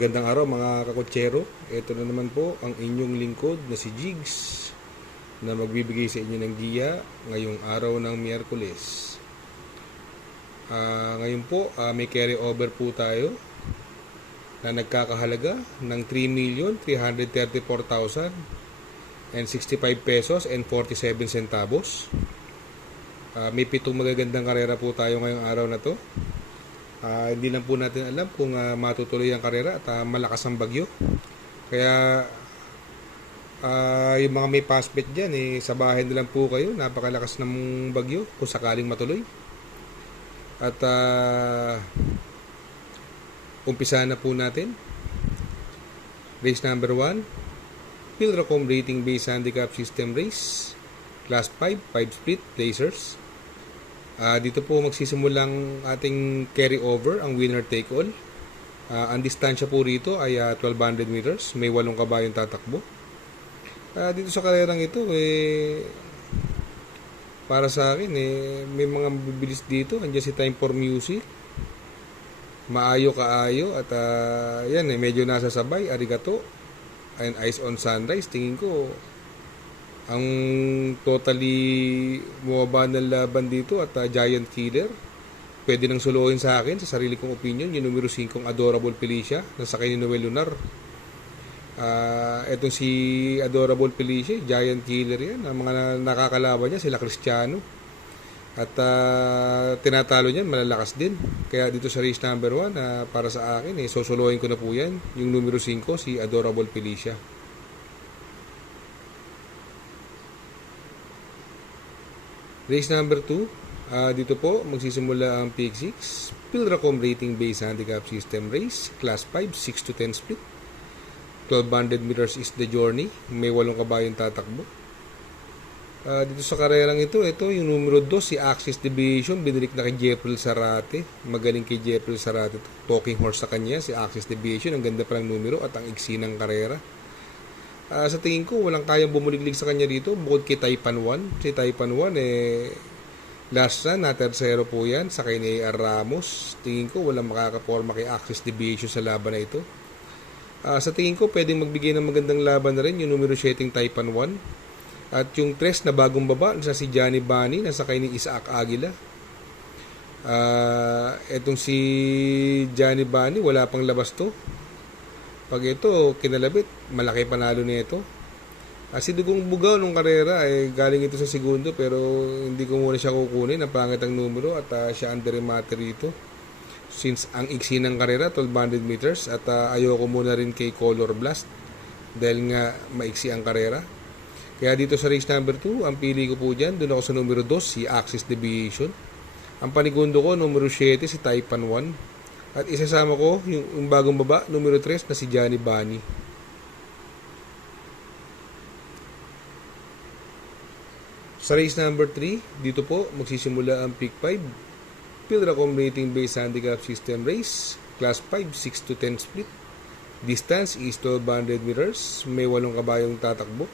Magandang araw mga kakotsero. Ito na naman po ang inyong lingkod na si Jigs na magbibigay sa inyo ng giya ngayong araw ng Miyerkules. Ngayon po may carry over po tayo na nagkakahalaga ng 3,334,065 pesos and 47 centavos. May 7 magagandang karera po tayo ngayong araw na to. Hindi lang po natin alam kung matutuloy ang karera at malakas ang bagyo. Kaya yung mga may fast bet dyan, sabahin na lang po kayo. Napakalakas ng bagyo kung sakaling matuloy. At umpisa na po natin. Race number 1, Philracom Rating Based Handicap System Race, Class 5, 5 split, Blazers. Dito po magsisimulang ating carry over, ang winner take all. Ang distansya po rito ay 1,200 meters. May 8 kabayong tatakbo. Dito sa karerang ito, para sa akin, may mga mabibilis dito. Andiyan si Time for Music. Maayo kaayo. At yan, medyo nasasabay. Arigato. And Eyes on Sunrise. Tingin ko, ang totally bumaba ng laban dito at Giant Killer. Pwede nang suluhin sa akin, sa sarili kong opinion, yung numero 5, Adorable Felicia, nasakay ni Noel Lunar. Etong si Adorable Felicia, Giant Killer yan. Ang mga nakakalaban niya, sila Cristiano. At tinatalo niyan, malalakas din. Kaya dito sa race number 1, para sa akin, susuluhin ko na po yan. Yung numero 5, si Adorable Felicia. Race number 2, dito po magsisimula ang Pick 6, Philracom Rating Based Handicap System Race, Class 5, 6 to 10 split. 1,200 meters is the journey. May 8 kabayong tatakbo. Dito sa karerang ito yung numero 2, si Axis Division, binilik na kay Jeffrey Sarate. Magaling kay Jeffrey Sarate. Talking horse sa kanya, si Axis Division. Ang ganda palang numero at ang iksi ng karera. Sa tingin ko, walang kayang bumuliglig sa kanya dito bukod kay Taipan 1. Si Taipan 1, last run, na tersero po yan, sa kay ni A.R. Ramos. Tingin ko, walang makakaporma kay Axis Division sa laban na ito. Sa tingin ko, pwedeng magbigay ng magandang laban na rin yung numero 7, Taipan 1. At yung 3 na bagong baba, nasa si Johnny Bani, nasa kay ni Isaac Aguila. Etong si Johnny Bani, wala pang labas to. Pag ito, kinalabit, malaki panalo nito. Si Dugong Bugaw nung karera, galing ito sa segundo, pero hindi ko muna siya kukunin. Napangit ang numero at siya under-remate rito. Since ang iksi ng karera, 1,200 meters, at ayoko muna rin kay Color Blast dahil nga maiksi ang karera. Kaya dito sa race number 2, ang pili ko po dyan, doon ako sa numero 2, si Axis Deviation. Ang panigundo ko, numero 7, si Taipan 1. At isasama ko yung bagong baba, numero 3 na si Johnny Bani. Sa race number 3, dito po magsisimula ang Pick 5. Philracom Rating Based Handicap System Race, Class 5, 6 to 10 split. Distance is 1,200 meters. May 8 kabayong tatakbo.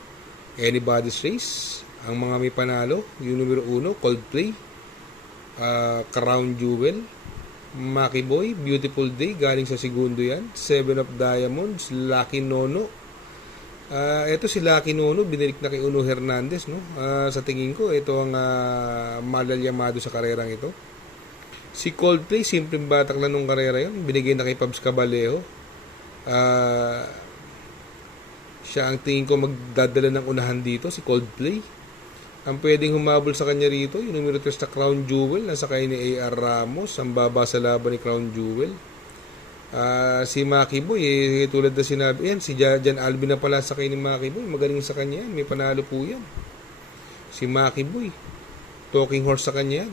Anybody's race. Ang mga may panalo, yung numero 1, Coldplay, Crown Jewel, Maki Boy, Beautiful Day, galing sa segundo yan. 7 of Diamonds, Lucky Nono. Ito si Lucky Nono, binilik na kay Uno Hernandez, no? Sa tingin ko, ito ang malalyamado sa karerang ito. Si Coldplay, simpleng batak lang nung karera yun. Binigay na kay Pabs Cabalejo. Siya ang tingin ko magdadala ng unahan dito, si Coldplay. Ang pwedeng humabol sa kanya rito, yung numero 3 na Crown Jewel, nasa kay ni A.R. Ramos, ang baba sa laban ni Crown Jewel. Si Maki Boy, tulad na sinabi yan, si Jan Alvin na pala sa kay ni Maki Boy, magaling sa kanya yan, may panalo po yan. Si Maki Boy, talking horse sa kanya yan.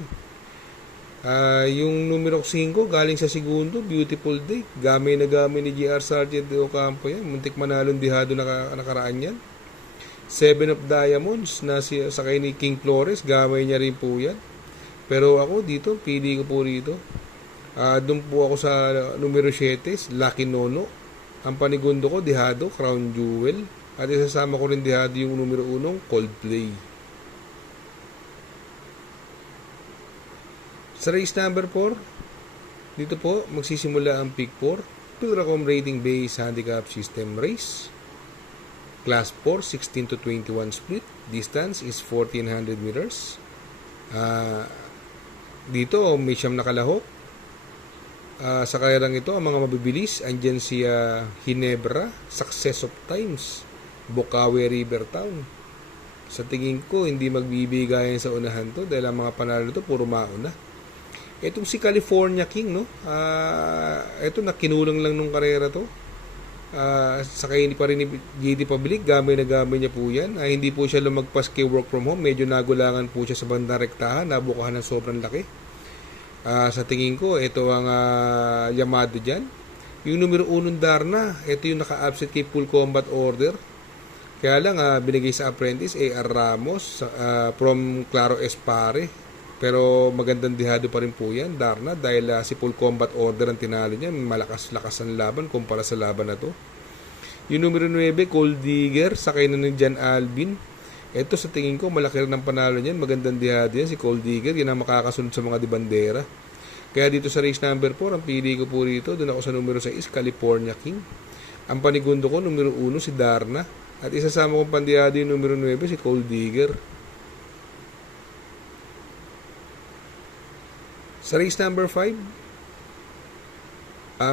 Yung numero 5, galing sa segundo, Beautiful Day, gamay na gamay ni J.R. Sargent de Ocampo yan, muntik manalong dihado nakaraan yan. 7 of Diamonds na sa kay ni King Flores, gamay niya rin po yan. Pero ako dito, pili ko po rito. Doon po ako sa numero 7, Lucky Nono. Ang panigundo ko, dihado, Crown Jewel. At isasama ko rin dihado yung numero 1, Coldplay. Sa race number 4, dito po magsisimula ang Pick 4. Pilracom rating base handicap system race. Class 4, 16 to 21 split. Distance is 1400 meters. Dito, may siyam na kalahok. Sa karerang ito, ang mga mabibilis, andyan si Hinebra, Success of Times, Bocaue River Town. Sa tingin ko, hindi magbibigayan sa unahan to dahil ang mga panalo to puro mauna. Itong si California King, no? Ito, nakinulang lang nung karera to. Sakay pa rin ni JD Pabilik, gamay na gamay niya po yan. Hindi po siya lumagpas kay work from home, medyo nagulangan po siya sa bandang rektahan, nabukahan ng sobrang laki. Sa tingin ko, ito ang Yamado dyan. Yung numero 1 Darna, ito yung naka-absent kay full combat order. Kaya lang, binigay sa apprentice AR Ramos from Claro Espare. Pero magandang dihado pa rin po yan, Darna, dahil si full combat order ang tinalo niya. Malakas-lakas ang laban kumpara sa laban na to. Yung numero 9, Cold Digger, sakay na ng Jan Alvin. Ito sa tingin ko, malaki rin ang panalo niyan. Magandang dihado yan, si Cold Digger. Yan ang makakasunod sa mga dibandera. Kaya dito sa race number 4, ang pili ko po rito, doon ako sa numero 6, California King. Ang panigundo ko, numero 1, si Darna. At isasama kong pandihado yung numero 9, si Cold Digger. Sa race number 5,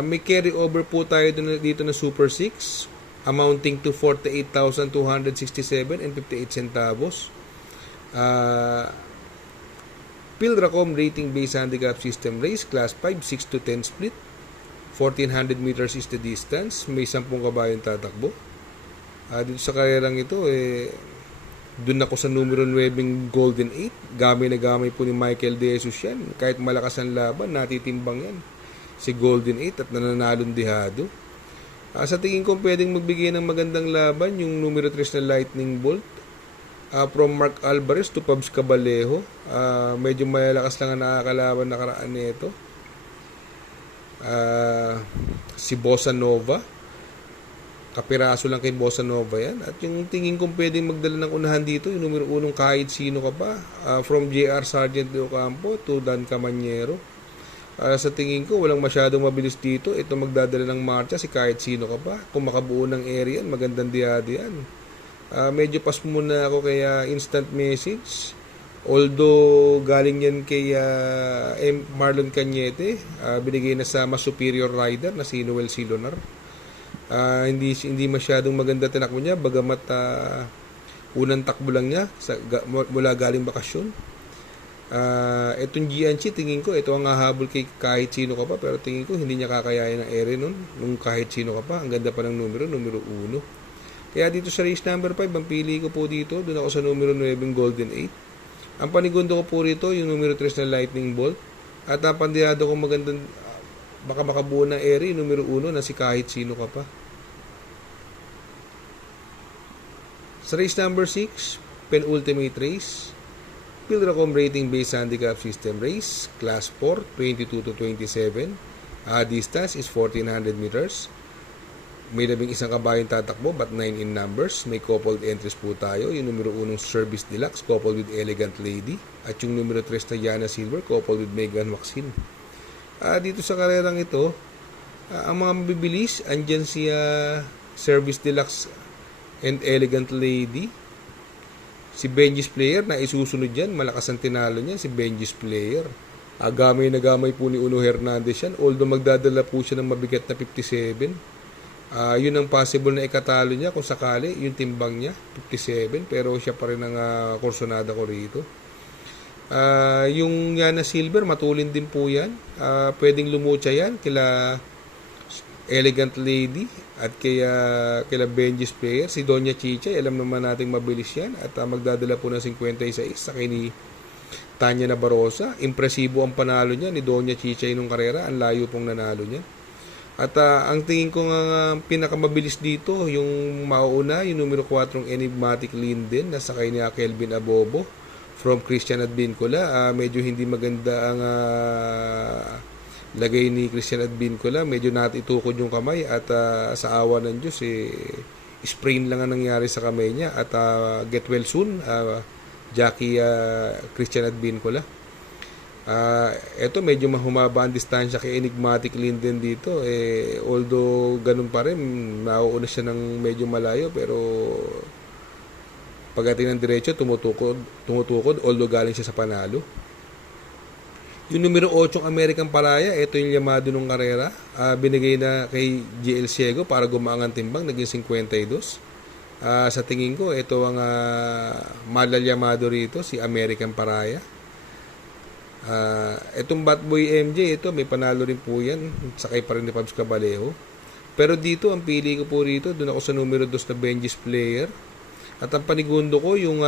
may carry over po tayo dito na Super 6 amounting to 48,267 and 58 centavos. Pilracom rating base handicap system race, class 5, 6 to 10 split. 1400 meters is the distance. May 10 kabayong tatakbo. Dito sa karerang ito, doon ako sa numero 9 Golden 8. Gamay na gamay po ni Michael De Jesus yan. Kahit malakas ang laban, natitimbang yan. Si Golden 8 at nananalong dihado. Sa tingin ko pwedeng magbigay ng magandang laban yung numero 3 na Lightning Bolt. From Mark Alvarez to Pabs Cabalejo. Medyo malakas lang ang nakakalaban na karaan nito. Si Bossa Nova. Kapiraso lang kay Bossa Nova yan. At yung tingin kong pwedeng magdala ng unahan dito, yung numero 1 kahit sino ka pa. From JR Sargent de Ocampo to Dan Camanyero. Sa tingin ko, walang masyadong mabilis dito. Ito magdadala ng marcha si kahit sino ka pa. Kung makabuo ng area, magandang diyado yan. Medyo pas muna ako kaya instant message. Although galing yan kay Marlon Cañete, binigay na sa mas superior rider na si Noel Silonar. Hindi masyadong maganda tinakbo niya bagamat unang takbo lang niya mula galing bakasyon. Itong GNC tingin ko ito ang hahabol kay kahit sino ka pa, pero tingin ko hindi niya kakayanin ng ere nun nung kahit sino ka pa. Ang ganda pa ng numero 1. Kaya dito sa race number 5 ang pili ko po dito, doon ako sa numero 9 Golden 8. Ang panigundo ko po rito yung numero 3 na Lightning Bolt, at ang pandiyado ko magandang baka makabuo ng ere yung numero 1 na si kahit sino ka pa. Sa race number 6, penultimate race, Pilracom rating base handicap system race, class 4, 22 to 27. Distance is 1400 meters. May 11 kabayong tatakbo but 9 in numbers. May coupled entries po tayo. Yung numero 1 Service Deluxe coupled with Elegant Lady. At yung numero 3 na Yana Silver coupled with Megan Waxin. Dito sa karerang ito, ang mga mabibilis, andyan si Service Deluxe and Elegant Lady. Si Benji's Player na isusunod yan, malakas ang tinalo niya, si Benji's Player. Gamay na gamay po ni Uno Hernandez yan, although magdadala po siya ng mabigat na 57. Yun ang possible na ikatalo niya kung sakali, yung timbang niya 57, pero siya pa rin ang kursonada ko rito. Yung Yana Silver, matulin din po yan. Pwedeng lumutsa yan kila Elegant Lady at kila Benji's Player. Si Doña Chichay, alam naman natin mabilis yan at magdadala po ng 56 sa ni Tanya Nabarosa. Impresibo ang panalo niya ni Doña Chichay nung karera, ang layo pong nanalo niya. At ang tingin ko nga pinakamabilis dito, yung mauuna, yung numero 4 Enigmatic Linden na sakay ni Kelvin Abobo from Christian Advincula. Medyo hindi maganda ang lagay ni Christian Advincula. Medyo natitukod yung kamay at sa awa ng Diyos sprain lang ang nangyari sa kamay niya at get well soon Jackie Christian Advincula. Ito medyo mahumaba ang distansya kay Enigmatic Linden dito. Although ganun pa rin, nauuna siya ng medyo malayo, pero pagdating ng diretso, tumutukod, although galing siya sa panalo. Yung numero 8 American Paraya, ito yung Yamado nung karera. Binigay na kay GL Ciego para gumaang ang timbang, naging 52. Sa tingin ko, ito ang malal Yamado rito, si American Paraya. Itong Batboy MJ, ito may panalo rin po yan, sakay pa rin ni Pabs Cabalejo. Pero dito, ang pili ko po rito, doon ako sa numero 2 na Benji's Player. At ang panigundo ko, yung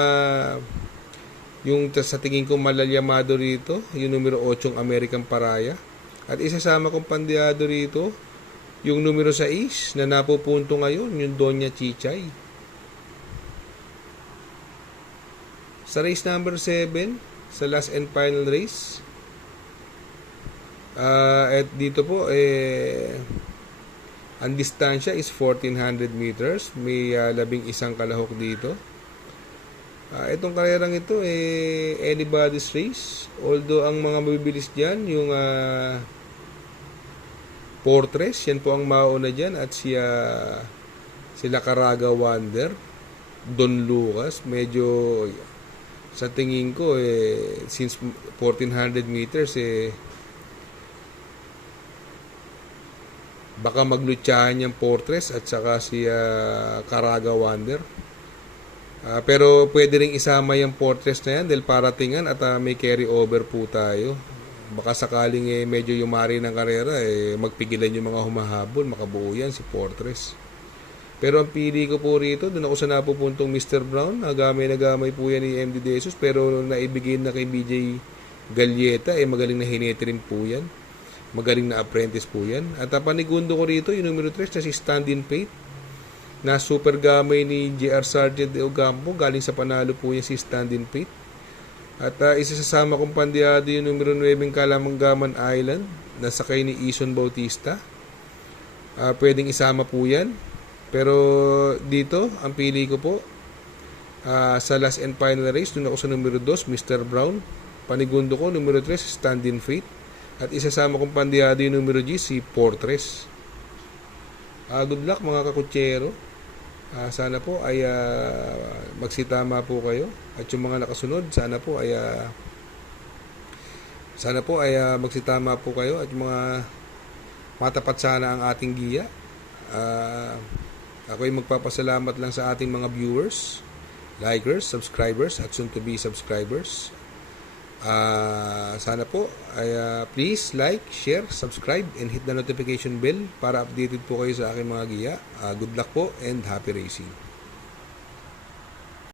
sa tingin ko malalyamado rito, yung numero 8 American Paraya. At isasama kong pandiado rito, yung numero 6 na napupunto ngayon, yung Doña Chichay. Sa race number 7, sa last and final race, at dito po ang distansya is 1400 meters. May 11 kalahok dito. Itong karerang ito anybody's race, although ang mga mabibilis dyan yung Fortress, yan po ang mauna dyan, at sila Caraga Wonder, Don Lucas. Medyo sa tingin ko since 1400 meters baka maglutsahan yung Fortress at saka si Caraga Wonder. Pero pwede ring isama yung Fortress na yan dahil paratingan at may carry over po tayo. Baka sakaling medyo yumari ng karera magpigilan yung mga humahabol, makabuo yan si Fortress. Pero ang pili ko po rito, doon ako sa napupuntong Mr. Brown. Nagamay po yan ni MD Desus, pero naibigay na kay BJ Galleta, magaling na hinete rin po yan. Magaling na apprentice po yan. At panigundo ko rito, yung numero 3 na si Stand in Faith, na super gamay ni JR Sargent de Ocampo. Galing sa panalo po yan si Stand in Faith. At isasama kong pandiado yung numero 9 Kalamanggaman Island, na sakay ni Ison Bautista. Pwedeng isama po yan. Pero dito, ang pili ko po, sa last and final race, doon ako sa numero 2, Mr. Brown. Panigundo ko, numero 3, Stand in Faith. At isasama kong pandiyado yung numero G, si Fortress. Good luck mga kakutsero. Sana po ay magsitama po kayo. At yung mga nakasunod, sana po ay magsitama po kayo. At yung mga matapat sana ang ating giya. Ako ay magpapasalamat lang sa ating mga viewers, likers, subscribers, at soon-to-be subscribers. Sana po ay please like, share, subscribe, and hit the notification bell para updated po kayo sa aking mga giya. Good luck po and happy racing.